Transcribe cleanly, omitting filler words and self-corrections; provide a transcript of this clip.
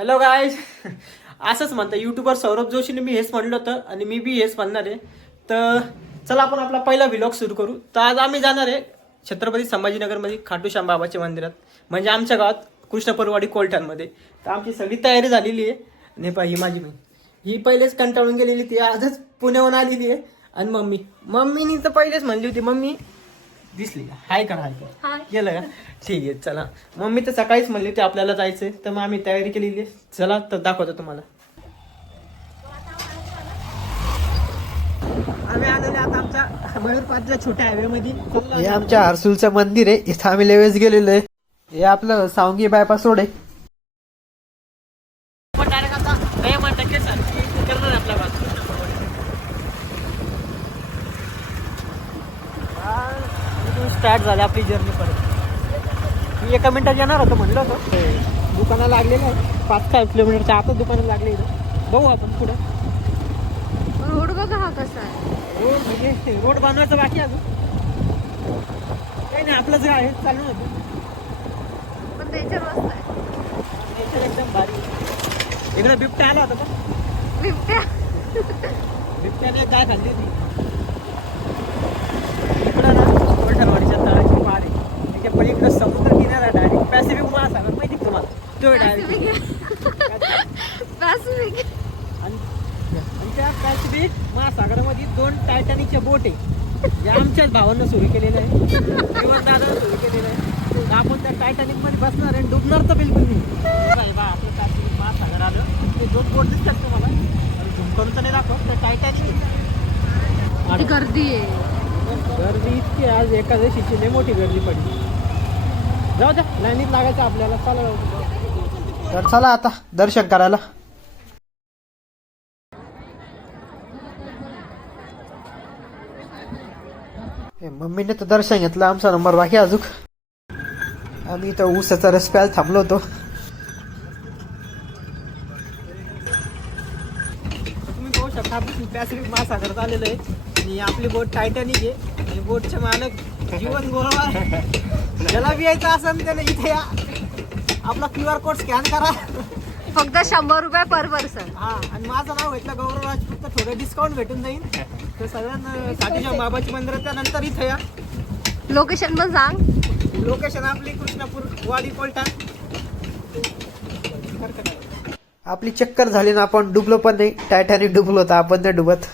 Hello guys. असंच म्हणतं YouTuber Saurabh जोशीने मी हेच म्हणलं होतं आणि मी बी हेच म्हणणार आहे. तर चला आपण आपला पहिला व्लॉग सुरू करू. तर आज आम्ही जाणार आहे छत्रपती संभाजीनगरमध्ये खाटूश्याम बाबाच्या मंदिरात, म्हणजे आमच्या गावात कृष्णपरवाडी कोलठाणमध्ये. तर आमची सगळी तयारी झालेली आहे. आणि ही माझी बहीण, ही पहिलेच कंटाळून गेलेली, ती आजच पुण्याहून आलेली आहे. आणि मम्मीनी तर पहिलेच म्हणली होती, मम्मी दिसली का? हाय का? हाय का? गेलं का? ठीक आहे चला. मम्मी तर सकाळीच म्हणली होती आपल्याला जायचंय, तर मग आम्ही तयारी केलेली आहे. चला तर दाखवतो तुम्हाला. आम्ही आलेले आता आमच्या मयूरपाटच्या छोट्या हायवे मध्ये. हे आमच्या हरसूलचं मंदिर आहे, इथं आम्ही लेवेस गेलेलो आहे. हे आपलं सावंगी बायपास रोड आहे. स्टार्ट झाली आपली जर्नी परत. मी एका मिनिटात येणार होतं म्हणलं होतं. दुकानं लागलेलं आहे 5-6 किलोमीटरच्या आतच दुकानं लागले इथं. बघू आपण पुढं. रोड बघा हा कसा आहे. रोड म्हणजे रोड बनवायचं बाकी अजून काही नाही, आपलंच आहे चालू होतं. पण त्याच्यावर मस्त आहे. नेचर एकदम भारी. इकडे बिबट्या आला होता का? बिबट्या बिबट्याने काय खाल्ली होती इकडं ना. कोलठाणवाडीच्या तळाची पार आहे, त्याच्या पलीकडे समुद्र किनारा डायरेक्ट पॅसिफिक महासागर माहिती का तुम्हाला? तो डायरेक्ट पॅसिफिक. आणि त्या पॅसिफिक महासागरामध्ये 2 टायटॅनिकच्या बोट आहे, ज्या आमच्याच भावांना सुरू केलेलं आहे, किंवा दादानं सुरू केलेलं आहे. तर आपण त्या टायटॅनिक मध्ये बसणार आणि डुबणार तर बिलकुल नाही. बा आपलं पॅसिफिक महासागर आलं, ते 2 बोट दिसतात तुम्हाला. आणि झुम करून तर नाही दाखवत, तर टायटॅनिक किती गर्दी आहे. गर्दी इतकी आज एकादशीची लय मोठी गर्दी पडली. जाऊ द्या, लाईनीत लागायचं आपल्याला. चला जाऊ. तर चला आता दर्शन करायला. मम्मीने तर दर्शन घेतलं, आमचा नंबर बाकी अजून. आम्ही इथं ऊसाचा रस प्यायला थांबलो होतो. तुम्ही पाहू शकता पॅसिफिक महासागरात आलेलं आहे आणि आपली बोट टायटॅनिक आहे. आणि बोटचे मालक जीवन गोरवार. ज्याला बी यायचं असेल त्याला इथे या, आपला QR कोड स्कॅन करा. फक्त 100 रुपये पर पर्सन. हा, आणि माझं नाव घेतलं गौरव राजपूत, तर थोडं डिस्काउंट भेटून जाईल. तर सगळ्यांना खाटूश्याम बाबाची मंदिराच्या नंतर इथे या. लोकेशन पण सांग. लोकेशन आपली कृष्णपूर वाडी कोलठाण. आपली चक्कर झाली ना, आपण डुबलो पण नाही. टायटॅनिक डुबलो होता, आपण नाही डुबत.